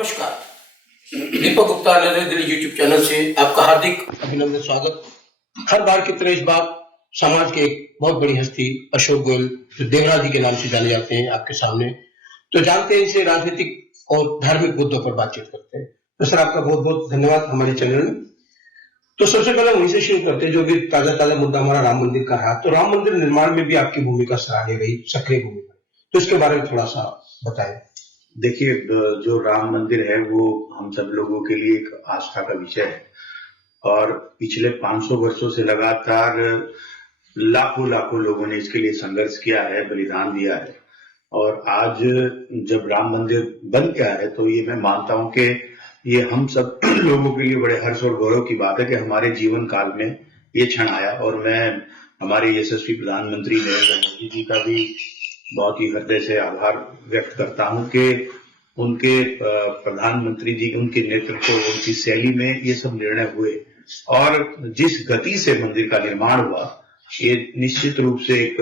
नमस्कार, Deepak Gupta Narendra Delhi YouTube channel से आपका हार्दिक अभिनंदन स्वागत। हर बार की तरह इस बार समाज के एक बहुत बड़ी हस्ती अशोक गोयल जो देवराज जी के नाम से जाने जाते हैं आपके सामने, तो जानते हैं इनसे राजनीतिक और धार्मिक मुद्दों पर बातचीत करते हैं। तो सर आपका बहुत बहुत धन्यवाद हमारे चैनल में। तो सबसे पहले वहीं से शुरू करते हैं जो भी ताजा मुद्दा हमारा राम मंदिर का रहा। तो राम मंदिर निर्माण में भी आपकी भूमिका सराहनीय रही, सक्रिय भूमिका, तो इसके बारे में थोड़ा सा बताएं। देखिए, जो राम मंदिर है वो हम सब लोगों के लिए एक आस्था का विषय है और पिछले 500 वर्षों से लगातार लाखों लोगों ने इसके लिए संघर्ष किया है, बलिदान दिया है। और आज जब राम मंदिर बन गया है तो ये मैं मानता हूं कि ये हम सब लोगों के लिए बड़े हर्ष और गौरव की बात है कि हमारे जीवन काल में ये क्षण आया। और मैं हमारे यशस्वी प्रधानमंत्री नरेंद्र मोदी जी का भी बहुत ही हृदय से आभार व्यक्त करता हूं कि उनके प्रधानमंत्री जी उनके नेतृत्व, उनकी शैली में ये सब निर्णय हुए और जिस गति से मंदिर का निर्माण हुआ, ये निश्चित रूप से एक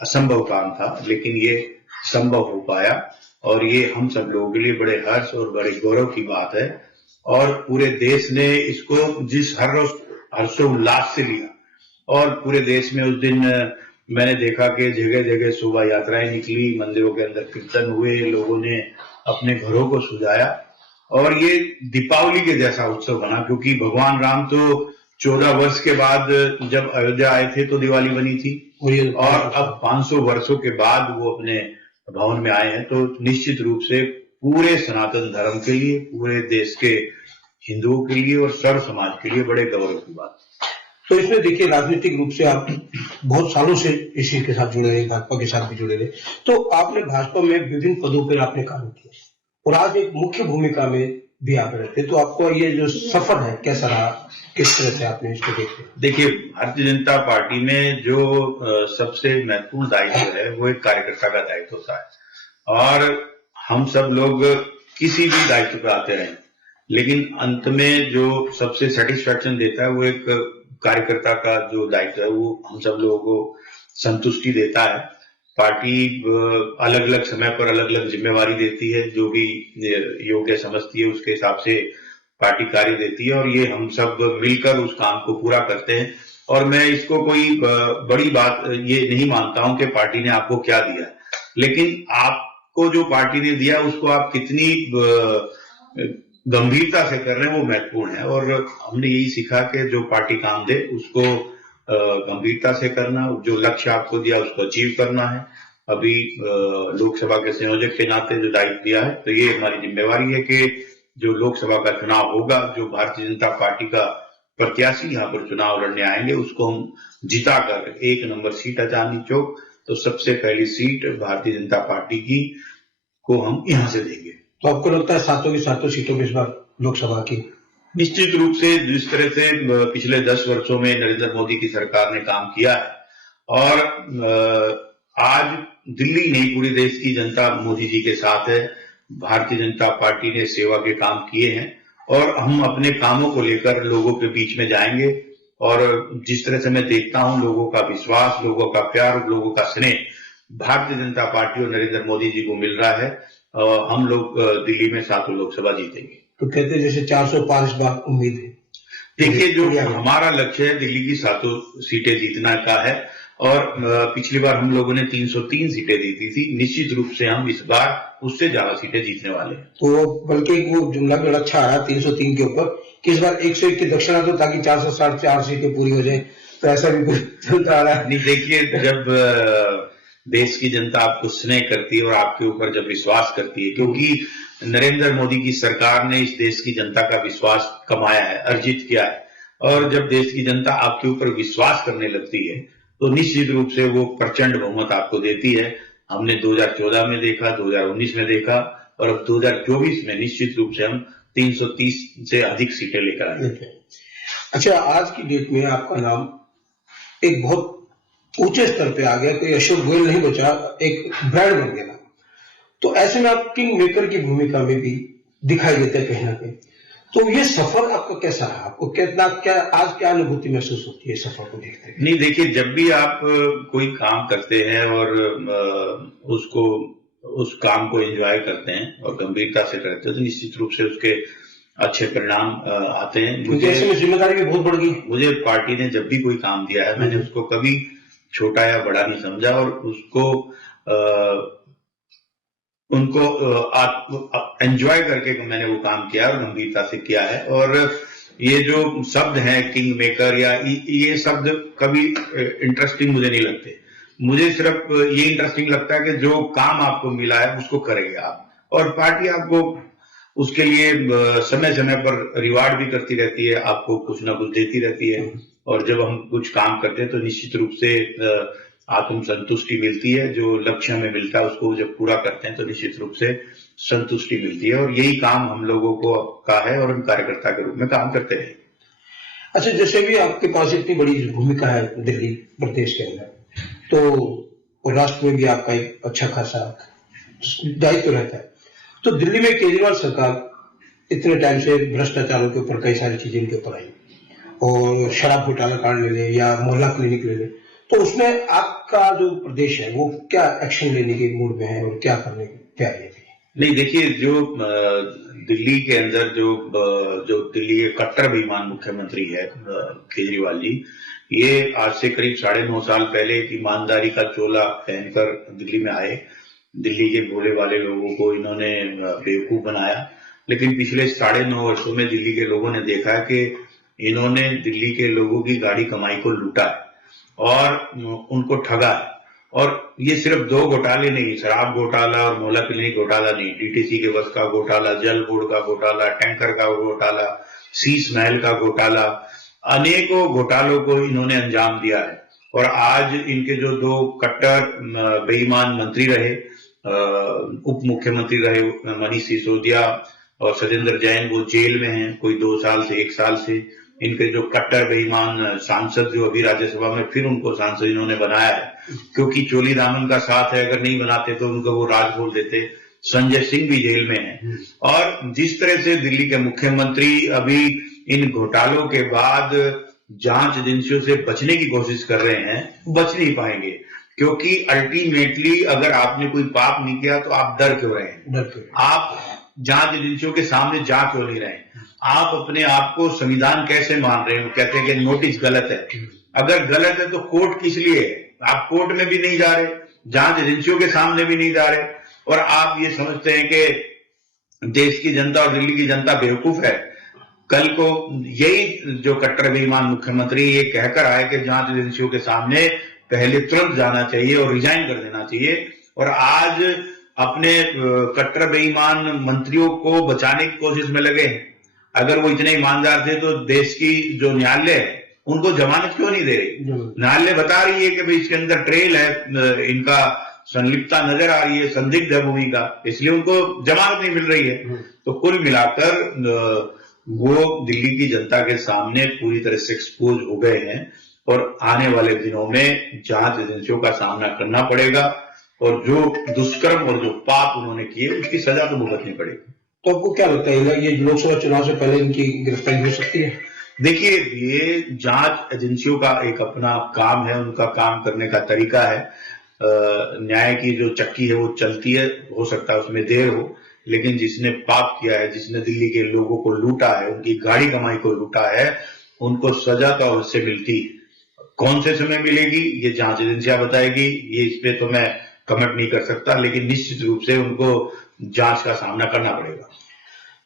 असंभव काम था, लेकिन ये संभव हो पाया और ये हम सब लोगों के लिए बड़े हर्ष और बड़े गौरव की बात है। और पूरे देश ने इसको जिस हर्षोल्लास से लिया और पूरे देश में उस दिन मैंने देखा कि जगह जगह शोभा यात्राएं निकली, मंदिरों के अंदर कीर्तन हुए, लोगों ने अपने घरों को सजाया और ये दीपावली के जैसा उत्सव बना, क्योंकि भगवान राम तो 14 वर्ष के बाद जब अयोध्या आए थे तो दिवाली बनी थी और अब 500 वर्षों के बाद वो अपने भवन में आए हैं। तो निश्चित रूप से पूरे सनातन धर्म के लिए, पूरे देश के हिंदुओं के लिए और सर्व समाज के लिए बड़े गौरव की बात। तो इसमें देखिए राजनीतिक रूप से आप बहुत सालों से इस चीज के साथ जुड़े रहे, भाजपा के साथ भी जुड़े रहे, तो आपने भाजपा में विभिन्न पदों पर आपने काम किया और आज एक मुख्य भूमिका में भी आप रहते, तो आपको ये जो सफर है कैसा रहा, किस तरह से आपने इसको देखते? देखिए, भारतीय जनता पार्टी में जो सबसे महत्वपूर्ण दायित्व है वो एक कार्यकर्ता का दायित्व होता है और हम सब लोग किसी भी दायित्व पे आते रहे, लेकिन अंत में जो सबसे सेटिस्फैक्शन देता है वो एक कार्यकर्ता का जो दायित्व है वो हम सब लोगों को संतुष्टि देता है। पार्टी अलग अलग समय पर अलग अलग जिम्मेवारी देती है, जो भी योग्य समझती है उसके हिसाब से पार्टी कार्य देती है और ये हम सब मिलकर उस काम को पूरा करते हैं। और मैं इसको कोई बड़ी बात ये नहीं मानता हूं कि पार्टी ने आपको क्या दिया, लेकिन आपको जो पार्टी ने दिया उसको आप कितनी गंभीरता से कर रहे हैं वो महत्वपूर्ण है। और हमने यही सीखा कि जो पार्टी काम दे उसको गंभीरता से करना, जो लक्ष्य आपको दिया उसको अचीव करना है। अभी लोकसभा के संयोजक के नाते जो दायित्व दिया है, तो ये हमारी जिम्मेवारी है कि जो लोकसभा का चुनाव होगा, जो भारतीय जनता पार्टी का प्रत्याशी यहाँ पर चुनाव लड़ने आएंगे उसको हम जिताकर 1 नंबर सीट है चांदनी चौक, तो सबसे पहली सीट भारतीय जनता पार्टी की को हम यहाँ से देंगे। तो आपको लगता है सातों की सातों सीटों में इस बार लोकसभा की? निश्चित रूप से जिस तरह से पिछले 10 वर्षों में नरेंद्र मोदी की सरकार ने काम किया है और आज दिल्ली नहीं पूरे देश की जनता मोदी जी के साथ है। भारतीय जनता पार्टी ने सेवा के काम किए हैं और हम अपने कामों को लेकर लोगों के बीच में जाएंगे और जिस तरह से मैं देखता हूं लोगों का विश्वास, लोगों का प्यार, लोगों का स्नेह भारतीय जनता पार्टी और नरेंद्र मोदी जी को मिल रहा है, हम लोग दिल्ली में 7 लोकसभा जीतेंगे। तो कहते हैं जैसे 405 बार उम्मीद है। देखिए, जो हमारा लक्ष्य है दिल्ली की 7 सीटें जीतना का है और पिछली बार हम लोगों ने 303 सीटें जीती थी। निश्चित रूप से हम इस बार उससे ज्यादा सीटें जीतने वाले हैं। तो बल्कि वो जुमला भी बड़ा अच्छा आया 303 के ऊपर कि इस बार 101 की दक्षिणा दो ताकि 464 सीटें पूरी हो जाए, तो ऐसा भी कुछ चलता आ रहा है। नहीं, देखिए, जब देश की जनता आपको स्नेह करती है और आपके ऊपर जब विश्वास करती है, क्योंकि नरेंद्र मोदी की सरकार ने इस देश की जनता का विश्वास कमाया है, अर्जित किया है, और जब देश की जनता आपके ऊपर विश्वास करने लगती है तो निश्चित रूप से वो प्रचंड बहुमत आपको देती है। हमने 2014 में देखा, 2019 में देखा और अब 2024 में निश्चित रूप से हम 330 से अधिक सीटें लेकर आएंगे। अच्छा, आज की डेट में आपका नाम एक बहुत ऊंचे स्तर पे आ गया, कोई अशोक गोयल नहीं बचा, एक ब्रांड बन गया। तो ऐसे में आप किंग मेकर की भूमिका में भी दिखाई देते हैं कहीं ना कहीं, तो ये सफर आपका कैसा रहा? आपको आज क्या अनुभूति महसूस होती है सफर को देखते हुए? नहीं, देखिए, जब भी आप कोई काम करते हैं और उसको उस काम को एंजॉय करते हैं और गंभीरता से करते हैं तो निश्चित रूप से उसके अच्छे परिणाम आते हैं। मुझे ऐसे में जिम्मेदारी भी बहुत बढ़ गई। मुझे पार्टी ने जब भी कोई काम दिया है मैंने उसको कभी छोटा या बड़ा नहीं समझा और उसको उनको एंजॉय करके मैंने वो काम किया और गंभीरता से किया है। और ये जो शब्द हैं किंग मेकर या ये शब्द कभी इंटरेस्टिंग मुझे नहीं लगते। मुझे सिर्फ ये इंटरेस्टिंग लगता है कि जो काम आपको मिला है उसको करेंगे आप, और पार्टी आपको उसके लिए समय समय पर रिवार्ड भी करती रहती है, आपको कुछ ना कुछ देती रहती है। और जब हम कुछ काम करते हैं तो निश्चित रूप से आत्म संतुष्टि मिलती है। जो लक्ष्य हमें मिलता है उसको जब पूरा करते हैं तो निश्चित रूप से संतुष्टि मिलती है, और यही काम हम लोगों को का है और हम कार्यकर्ता के रूप में काम करते रहे। अच्छा, जैसे भी आपके पास इतनी बड़ी भूमिका है दिल्ली प्रदेश के अंदर, तो राष्ट्र में भी आपका एक अच्छा खासा दायित्व रहता है, तो दिल्ली में केजरीवाल सरकार इतने टाइम से भ्रष्टाचारों के ऊपर कई सारी चीजें इनके ऊपर आई, और शराब घोटाला कांड ले ले या मोहल्ला क्लिनिक ले ले, तो उसमें आपका जो प्रदेश है वो क्या एक्शन लेने के मूड में है और क्या करने की तैयारी है? नहीं, देखिए, जो दिल्ली के अंदर जो दिल्ली के कट्टर बेईमान मुख्यमंत्री है केजरीवाल जी, ये आज से करीब 9.5 साल पहले एक ईमानदारी का चोला पहनकर दिल्ली में आए। दिल्ली के भोले वाले लोगों को इन्होंने बेवकूफ बनाया, लेकिन पिछले 9.5 वर्षों में दिल्ली के लोगों ने देखा कि इन्होंने दिल्ली के लोगों की गाड़ी कमाई को लूटा और उनको ठगा है। और ये सिर्फ 2 घोटाले नहीं, शराब घोटाला और मोहल्ला क्लिनिक घोटाला नहीं, डीटीसी के बस का घोटाला, जल बोर्ड का घोटाला, टैंकर का घोटाला, शीश महल का घोटाला, अनेकों घोटालों को इन्होंने अंजाम दिया है। और आज इनके जो 2 कट्टर बेईमान मंत्री रहे, उप मुख्यमंत्री रहे मनीष सिसोदिया और सत्येंद्र जैन, वो जेल में हैं, कोई 2 साल से 1 साल से। इनके जो कट्टर बेईमान सांसद जो अभी राज्यसभा में फिर उनको सांसद इन्होंने बनाया है, क्योंकि चोली दामन का साथ है, अगर नहीं बनाते तो उनको वो राज खोल देते। संजय सिंह भी जेल में है। और जिस तरह से दिल्ली के मुख्यमंत्री अभी इन घोटालों के बाद जांच एजेंसियों से बचने की कोशिश कर रहे हैं, बच नहीं पाएंगे, क्योंकि अल्टीमेटली अगर आपने कोई पाप नहीं किया तो आप डर क्यों रहे हैं? आप जांच एजेंसियों के सामने जा क्यों नहीं रहे? आप अपने आप को संविधान कैसे मान रहे हैं? कहते हैं कि नोटिस गलत है। अगर गलत है तो कोर्ट किस लिए है? आप कोर्ट में भी नहीं जा रहे, जांच एजेंसियों के सामने भी नहीं जा रहे, और आप ये समझते हैं कि देश की जनता और दिल्ली की जनता बेवकूफ है। कल को यही जो कट्टर बेईमान मुख्यमंत्री ये कहकर आए कि जांच एजेंसियों के सामने पहले तुरंत जाना चाहिए और रिजाइन कर देना चाहिए, और आज अपने कट्टर बेईमान मंत्रियों को बचाने की कोशिश में लगे हैं। अगर वो इतने ईमानदार थे तो देश की जो न्यायालय है उनको जमानत क्यों नहीं दे रही? न्यायालय बता रही है कि भाई इसके अंदर ट्रेल है, इनका संलिप्तता नजर आ रही है, संदिग्ध है भूमिका, इसलिए उनको जमानत नहीं मिल रही है। तो कुल मिलाकर वो दिल्ली की जनता के सामने पूरी तरह से एक्सपोज हो गए हैं, और आने वाले दिनों में जांच एजेंसियों का सामना करना पड़ेगा, और जो दुष्कर्म और जो पाप उन्होंने किए उसकी सजा तो भुगतनी पड़ेगी। तो आपको क्या लगता है ये लोकसभा चुनाव से पहले इनकी गिरफ्तारी हो सकती है? देखिए, ये जांच एजेंसियों का एक अपना काम है, उनका काम करने का तरीका है। न्याय की जो चक्की है वो चलती है, हो सकता है उसमें देर हो, लेकिन जिसने पाप किया है, जिसने दिल्ली के लोगों को लूटा है, उनकी गाड़ी कमाई को लूटा है, उनको सजा तो अवश्य मिलती। कौन से समय मिलेगी ये जांच एजेंसियां बताएगी, ये इस पे तो मैं कमेंट नहीं कर सकता, लेकिन निश्चित रूप से उनको जांच का सामना करना पड़ेगा।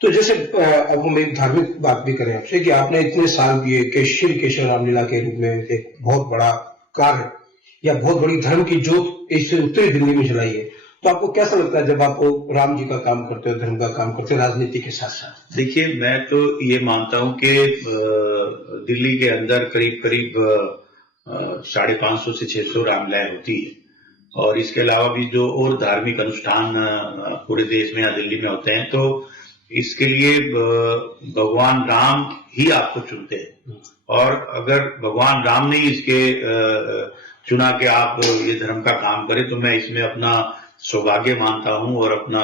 तो जैसे अब हम एक धार्मिक बात भी करें आपसे कि आपने इतने साल किए श्री केशव रामलीला के रूप में एक बहुत बड़ा कार्य या बहुत बड़ी धर्म की जोत इस उत्तरी दिल्ली में जलाई है, तो आपको कैसा लगता है जब आप राम जी का काम करते हो, धर्म का काम करते हो, राजनीति के साथ साथ? देखिए, मैं तो ये मानता हूं कि दिल्ली के अंदर करीब करीब 550 से 600 रामलीलाएं होती है, और इसके अलावा भी जो और धार्मिक अनुष्ठान पूरे देश में या दिल्ली में होते हैं, तो इसके लिए भगवान राम ही आपको चुनते हैं। और अगर भगवान राम ने इसके चुना कि आप ये धर्म का काम करें, तो मैं इसमें अपना सौभाग्य मानता हूं, और अपना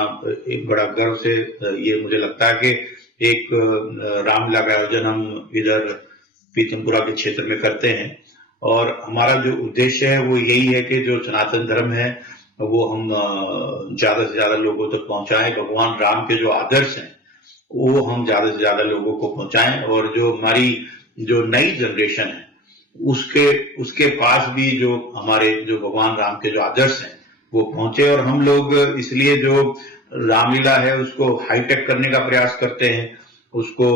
एक बड़ा गर्व से ये मुझे लगता है कि एक रामलीला का आयोजन हम इधर पीतमपुरा के क्षेत्र में करते हैं। और हमारा जो उद्देश्य है वो यही है कि जो सनातन धर्म है वो हम ज्यादा से ज्यादा लोगों तक पहुंचाएं। भगवान राम के जो आदर्श हैं वो हम ज्यादा से ज्यादा लोगों को पहुंचाएं, और जो हमारी जो नई जनरेशन है उसके पास भी जो हमारे जो भगवान राम के जो आदर्श हैं वो पहुंचे। और हम लोग इसलिए जो रामलीला है उसको हाईटेक करने का प्रयास करते हैं, उसको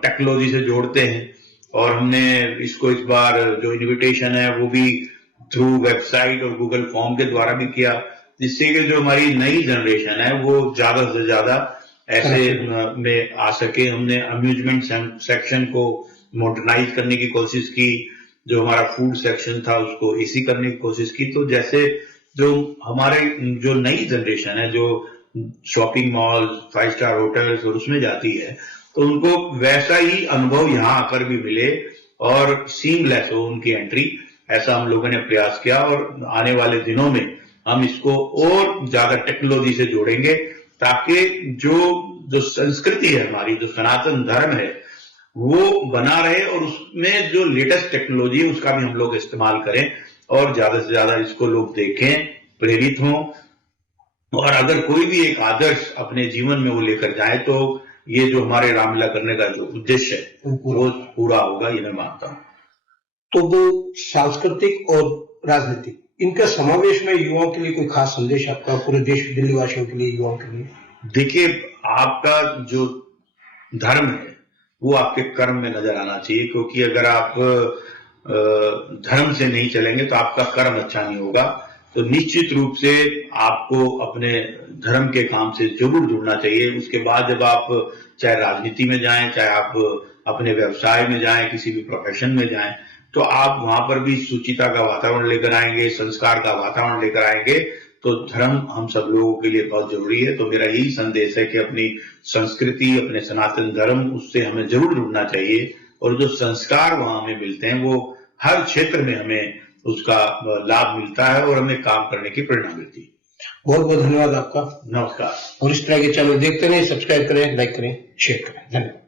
टेक्नोलॉजी से जोड़ते हैं, और हमने इसको इस बार जो इन्विटेशन है वो भी थ्रू वेबसाइट और गूगल फॉर्म के द्वारा भी किया, जिससे कि जो हमारी नई जनरेशन है वो ज्यादा से ज्यादा ऐसे में आ सके। हमने अम्यूजमेंट सेक्शन को मॉडर्नाइज करने की कोशिश की, जो हमारा फूड सेक्शन था उसको एसी करने की कोशिश की। तो जैसे जो हमारे जो नई जनरेशन है जो शॉपिंग मॉल, 5 स्टार होटल्स और उसमें जाती है, तो उनको वैसा ही अनुभव यहाँ आकर भी मिले और सीमलेस हो उनकी एंट्री, ऐसा हम लोगों ने प्रयास किया। और आने वाले दिनों में हम इसको और ज्यादा टेक्नोलॉजी से जोड़ेंगे, ताकि जो संस्कृति है हमारी, जो सनातन धर्म है वो बना रहे, और उसमें जो लेटेस्ट टेक्नोलॉजी है उसका भी हम लोग इस्तेमाल करें, और ज्यादा से ज्यादा इसको लोग देखें, प्रेरित हों, और अगर कोई भी एक आदर्श अपने जीवन में वो लेकर जाए तो ये जो हमारे रामलीला करने का जो उद्देश्य है वो पूरा होगा, ये मैं मानता हूँ। तो वो सांस्कृतिक और राजनीतिक इनका समावेश में युवाओं के लिए कोई खास संदेश आपका, पूरे देश दिल्ली वासियों के लिए, युवाओं के लिए? देखिए, आपका जो धर्म है वो आपके कर्म में नजर आना चाहिए, क्योंकि अगर आप धर्म से नहीं चलेंगे तो आपका कर्म अच्छा नहीं होगा। तो निश्चित रूप से आपको अपने धर्म के काम से जरूर जुड़ना चाहिए। उसके बाद जब आप चाहे राजनीति में जाएं, चाहे आप अपने व्यवसाय में जाएं, किसी भी प्रोफेशन में जाएं, तो आप वहां पर भी सुचिता का वातावरण लेकर आएंगे, संस्कार का वातावरण लेकर आएंगे। तो धर्म हम सब लोगों के लिए बहुत जरूरी है। तो मेरा यही संदेश है कि अपनी संस्कृति, अपने सनातन धर्म, उससे हमें जरूर जुड़ना चाहिए, और जो संस्कार वहां हमें मिलते हैं वो हर क्षेत्र में हमें उसका लाभ मिलता है और हमें काम करने की प्रेरणा मिलती है। बहुत बहुत धन्यवाद आपका। नमस्कार। और इस तरह के चैनल देखते रहें, सब्सक्राइब करें, लाइक करें, शेयर करें। धन्यवाद।